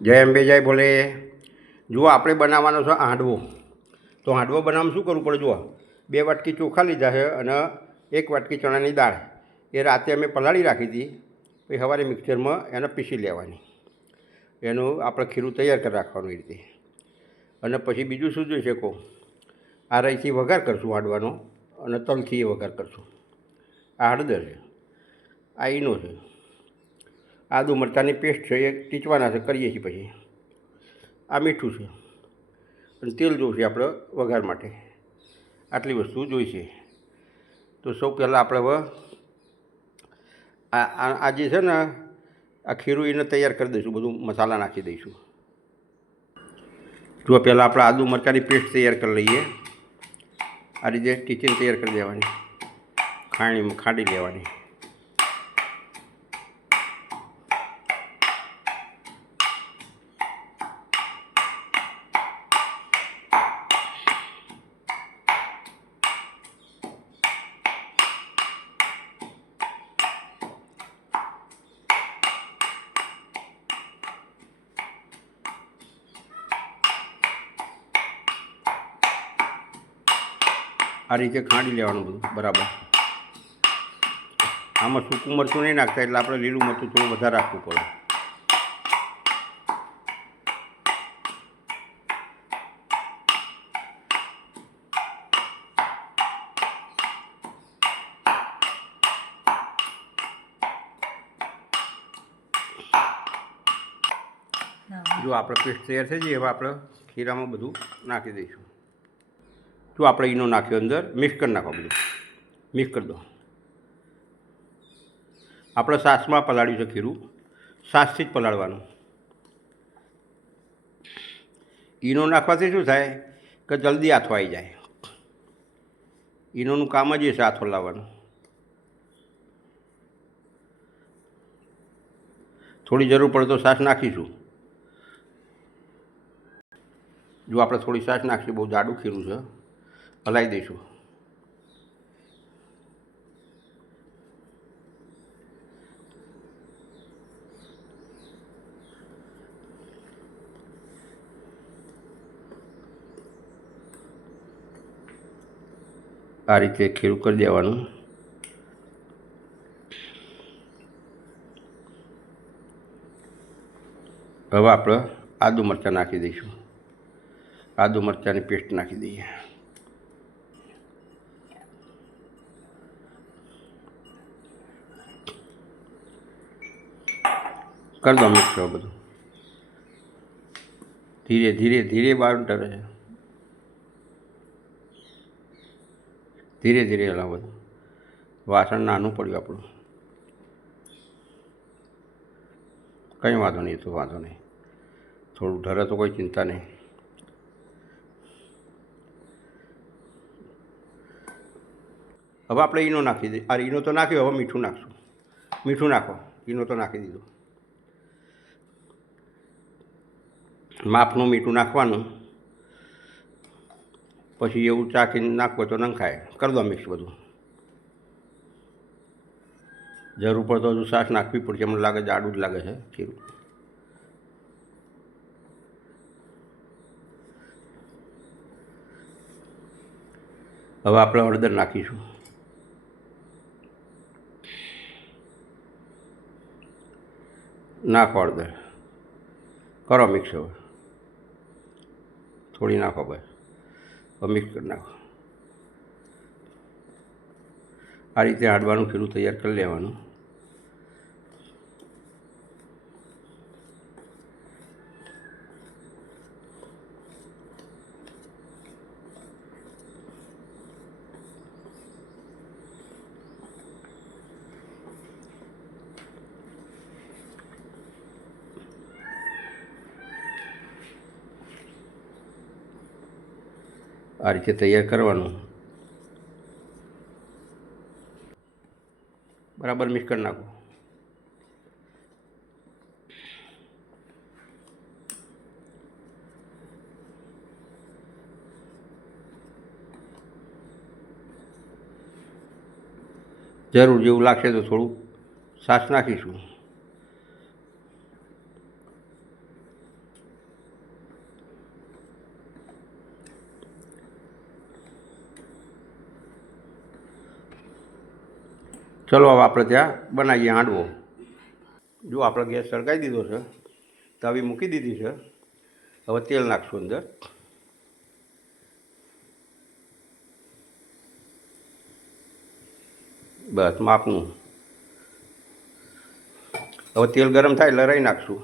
જય અંબે જય ભોલે. જુઓ આપણે બનાવવાનો છે હાંડવો. તો હાંડવો બનાવવામાં શું કરવું પડે? જુઓ, 2 વાટકી ચોખા લીધા છે અને 1 વાટકી ચણાની દાળ. એ રાતે અમે પલાળી રાખી હતી. પછી સવારે મિક્સરમાં એને પીસી લેવાની. એનું આપણે ખીરું તૈયાર કરી રાખવાનું એ રીતે. અને પછી બીજું શું જોઈશે કહો? આ રઈથી વઘાર કરશું હાંડવાનો અને તલથી એ વઘાર કરશું. આ હળદર છે, આ ઈનો છે, આદુ મરચાંની પેસ્ટ છે એ ટીચવાના છે, કરીએ છીએ. પછી આ મીઠું છે અને તેલ જોઈશે આપણે વઘાર માટે. આટલી વસ્તુ જોઈશે. તો સૌ પહેલાં આપણે હવે આ જે છે ને આ ખીરું એને તૈયાર કરી દઈશું. બધું મસાલા નાખી દઈશું. જો પહેલાં આપણે આદુ મરચાંની પેસ્ટ તૈયાર કરી લઈએ. આ રીતે ટીચીને તૈયાર કરી દેવાની, ખાંડી લેવાની. આ રીતે ખાંડી લેવાનું બધું બરાબર. આમાં સૂકું મરચું નહીં નાખતા, એટલે આપણે લીલું મરચું થોડું વધારે રાખવું પડે. જો આપણે પેસ્ટ તૈયાર થઈ જઈએ, હવે આપણે ખીરામાં બધું નાખી દઈશું. જો આપણે ઈનો નાખ્યો અંદર, મિક્સ કરી નાખો. બધું મિક્સ કરી દો. આપણે છાશમાં પલાળ્યું છે ખીરું, છાશથી જ પલાળવાનું. ઈનો નાખવાથી શું થાય કે જલ્દી આથો આવી જાય. ઈનોનું કામ જ એ છે, આથો લાવવાનું. થોડી જરૂર પડે તો છાશ નાખીશું. જો આપણે થોડી છાશ નાખીશું, બહુ જાડું ખીરું છે, હલાવી દઈશું. આ રીતે ખીરું કરી દેવાનું. હવે આપણે આદુ મરચાં નાખી દઈશું. આદુ મરચાંની પેસ્ટ નાખી દઈએ. કરી દો મિક્સ. બધું ધીરે ધીરે ધીરે બહાર ટરે છે. ધીરે ધીરે હલાવો. બધું વાસણ નાનું પડ્યું આપણું. કંઈ વાંધો નહીં, તો વાંધો નહીં. થોડું ઢરે તો કોઈ ચિંતા નહીં. હવે આપણે ઈનો નાખી દઈએ. ઈનો તો નાખ્યો, હવે મીઠું નાખશું. મીઠું નાખો. ઈનો તો નાખી દીધું. માપનું મીઠું નાખવાનું. પછી એવું ચાખીને નાખવું તો નંખાય. કરી દો મિક્સ બધું. જરૂર પડતો હજુ છાશ નાખવી પડશે. મને લાગે જાડું જ લાગે છે ખીરું. હવે આપણે હળદર નાખીશું. નાખો હળદર. કરો મિક્સ. હવે થોડી નાખો બસ. હવે મિક્સ કરી નાખો. આ રીતે હાંડવાનું ખીરું તૈયાર કરી લેવાનું. આ રીતે તૈયાર કરવાનું. બરાબર મિક્સ કરી નાખો. જરૂર જેવું લાગશે તો થોડું છાશ નાખીશું. ચલો હવે આપણે ત્યાં બનાવીએ હાંડવો. જો આપણે ગેસ સળગાવી દીધો છે, તવી મૂકી દીધી છે. હવે તેલ નાખશું અંદર. બસ માપનું. હવે તેલ ગરમ થાય એટલે રાઈ નાખશું.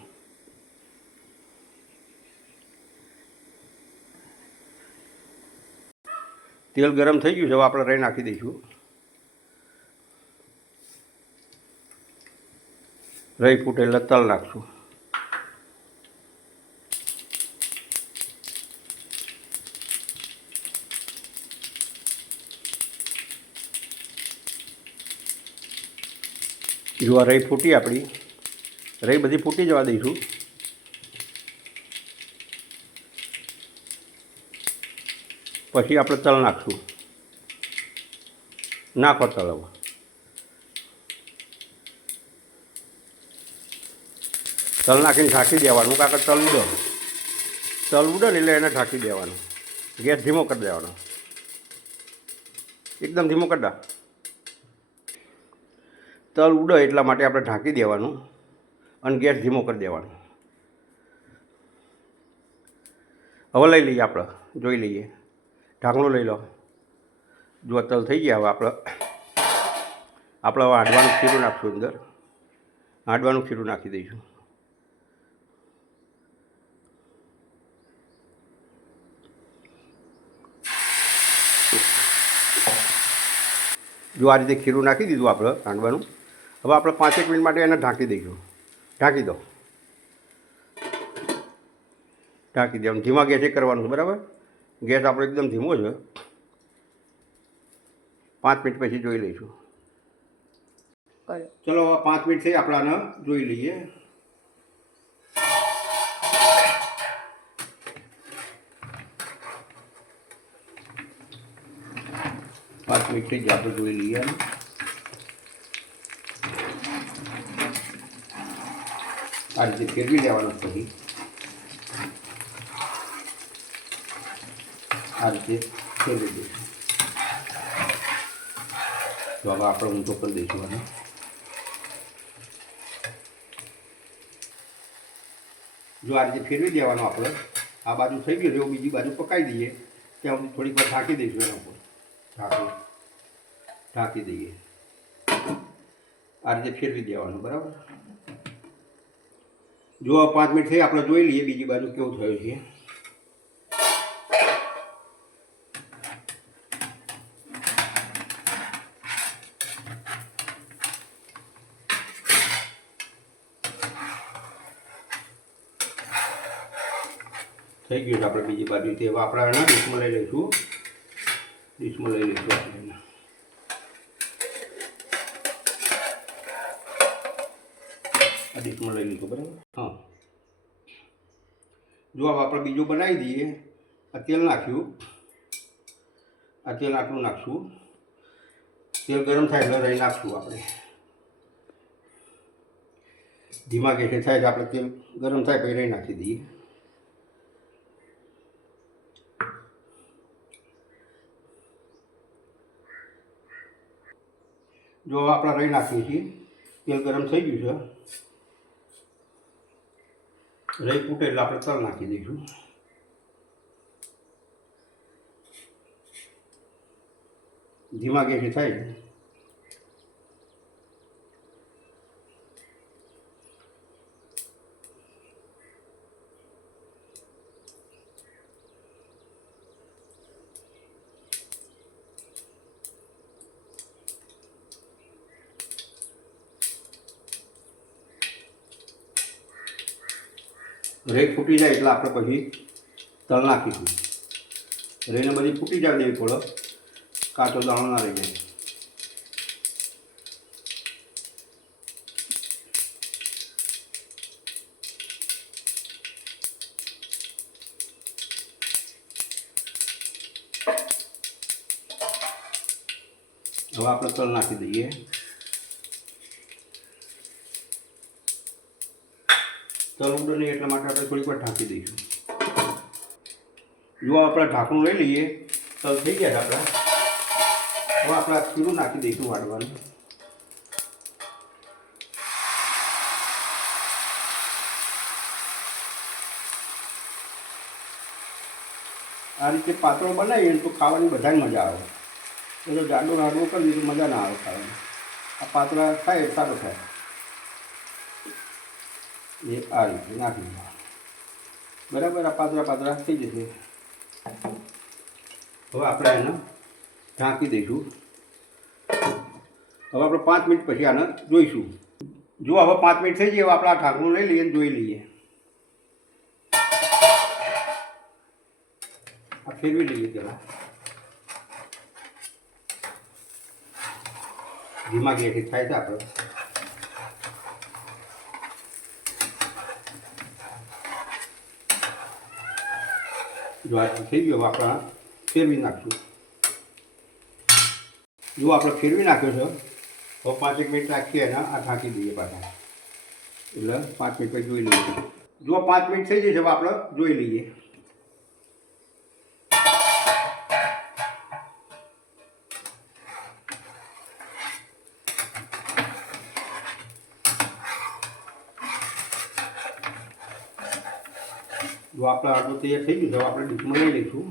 તેલ ગરમ થઈ ગયું છે, હવે આપણે રાઈ નાખી દઈશું. રાઈ ફૂટે એટલે તલ નાખશું. જો આ રાઈ ફૂટી, આપણી રાઈ બધી ફૂટી જવા દઈશું. પછી આપણે તલ નાખશું. નાખો તલ. હવે તલ નાખીને ઢાંકી દેવાનું, કારણ કે તલ ઉડે ને એટલે એને ઢાંકી દેવાનું. ગેસ ધીમો કરી દેવાનો, એકદમ ધીમો કરી દે. તલ ઉડે એટલા માટે આપણે ઢાંકી દેવાનું અને ગેસ ધીમો કરી દેવાનો. હવે લઈ લઈએ, આપણે જોઈ લઈએ. ઢાંકણું લઈ લો. જો તલ થઈ ગયા, હવે આપણે હવે હાંડવાનું ખીરું નાખશું અંદર. હાંડવાનું ખીરું નાખી દઈશું. જો આ રીતે ખીરું નાખી દીધું આપણે હાંડવાનું. હવે આપણે 5-1 મિનિટ માટે એને ઢાંકી દઈશું. ઢાંકી દો. ઢાંકી દેવાનું. ધીમા ગેસે કરવાનું છે, બરાબર? ગેસ આપણો એકદમ ધીમો છે. 5 મિનિટ પછી જોઈ લઈશું. ચલો હવે 5 મિનિટ થઈ, આપણે આને જોઈ લઈએ. પાંચ મિનિટ થઈ ગયા, આપણે જોઈ લઈએ. આ રીતે ફેરવી લેવાનું. પછી આ રીતે ફેરવી દઈશું. તો હવે આપણે ઊંધો કરી દઈશું આને. જો આ રીતે ફેરવી દેવાનું આપણે. આ બાજુ થઈ ગયું, એવું બીજી બાજુ પકાવી દઈએ. ત્યાં સુધી થોડીક વાર ઢાંકી દઈશું એના ઉપર. ઢાંકી દઈએ. આ રીતે ફેરવી દેવાનું, બરાબર? જો 5 મિનિટ થઈ, આપણે જોઈ લઈએ બીજી બાજુ કેવું થયું છે. થઈ ગયું છે આપણે બીજી બાજુથી. હવે આપણે એના ડીશમાં લઈ લઈશું. આપણે આ ડીશમાં લઈ લીધું, બરાબર? હા. જો હવે આપણે બીજું બનાવી દઈએ. આ તેલ નાખ્યું. આ તેલ આટલું નાખશું. તેલ ગરમ થાય એટલે રાઈ નાખશું આપણે. ધીમા ગેસે થાય એટલે આપણે તેલ ગરમ થાય પછી રાઈ નાખી દઈએ. જો હવે આપણે રાઈ નાખીએ છીએ. તેલ ગરમ થઈ ગયું છે. રાઈ ફૂટે એટલે આપણે તલ નાખી દઈશું. ધીમા ગેસે થાય. રેક ફૂટી જાય એટલે આપણે પછી તલ નાખીશું. રેને બધી ફૂટી જાય દેવી થોડો, કાચો દાણો ના રહી જાય. હવે આપણે તલ નાખી દઈએ. તલ ઉડે નહીં એટલા માટે આપણે થોડીક વાર ઢાંકી દઈશું. જો આપણે ઢાંકણું લઈ લઈએ. તલ થઈ ગયા છે આપણા. હવે આપણે ખીરું નાખી દઈશું વાળવાનું. આ રીતે પાતળો બનાવીએ ને તો ખાવાની બધાને મજા આવે. એ તો જાડો હાડવો કરીએ તો મજા ના આવે ખાવાની. આ પાતળા થાય સારું થાય. એ આ રીતે નાખી દો. બરાબર, આ પાતળા થઈ જશે. હવે આપણે એને ઢાંકી દઈશું. હવે આપણે 5 મિનિટ પછી આને જોઈશું. જો હવે 5 મિનિટ થઈ જાય, હવે આપણે આ ઢાંકણું લઈ લઈએ અને જોઈ લઈએ. આ ફેરવી લઈએ પહેલાં. ધીમા ગેસથી થાય છે આપણે. જો આ થઈ ગયો, આપણે ફેરવી નાખશું. જો આપણે ફેરવી નાખ્યો છે, તો 5 મિનિટ રાખીએ અને આ ઢાંકી દઈએ પાછા. એટલે 5 મિનિટ પછી જોઈ લઈએ. જો 5 મિનિટ થઈ જશે, આપણે જોઈ લઈએ. જો આપણે આટલું તૈયાર થઈ ગયું છે, આપણે ડીશમાં લઈ લઈશું.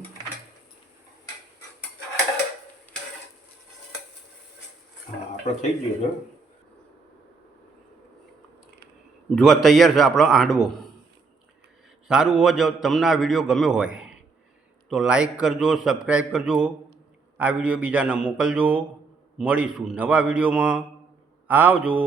હા, આપણો થઈ ગયો છે. જો તૈયાર છે આપણો હાંડવો. સારું હોય, જો તમને આ વિડીયો ગમ્યો હોય તો લાઈક કરજો, સબસ્ક્રાઈબ કરજો. આ વિડીયો બીજાને મોકલજો. મળીશું નવા વિડીયોમાં. આવજો.